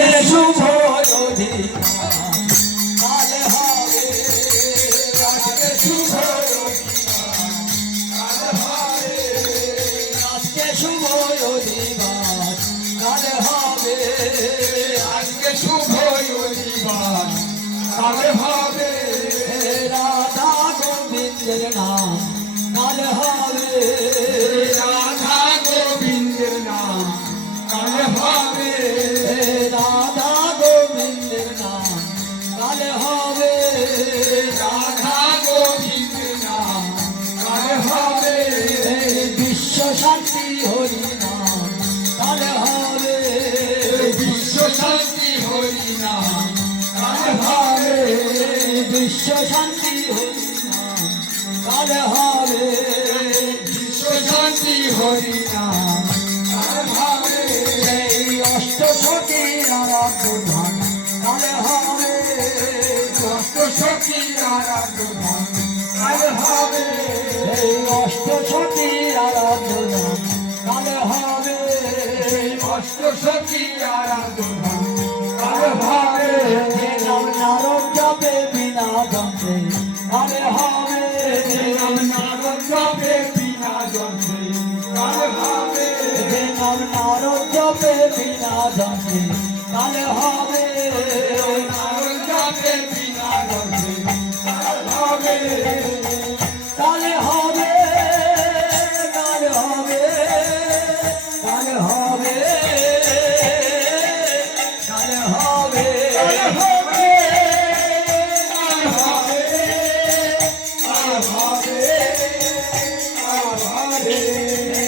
আজকে শুভ কালে হবে আজকে শুভ আজকে শুভ কালে হবে আজকে শুভ কালে হবে রাধা গোবিন্দের নাম কালে হবে হরে বিশ্ব শান্তি হরি নাম হরে বিশ্ব শান্তি হরি নাম হরে অষ্ট সখী নারা প্রধান হরে অষ্ট সখী নারা প্রধান হরে অষ্ট সখী নারা প্রধান হরে অষ্ট সখী নাম নারদ জপে বিনা জপে তাহলে হবে নারদ জপে বিনা জপে হবে তাহলে হবে তাহলে হবে তাহলে হবে তাহলে হবে। Yeah.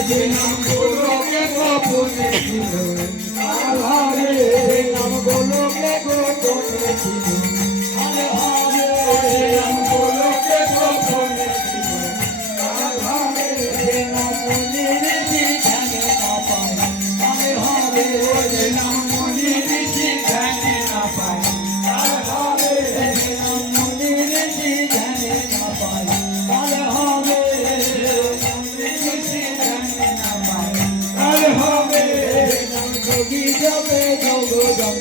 নাম গোলকে গোপনে ছিল কালে নাম গোলকে গোপনে ছিল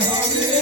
Hare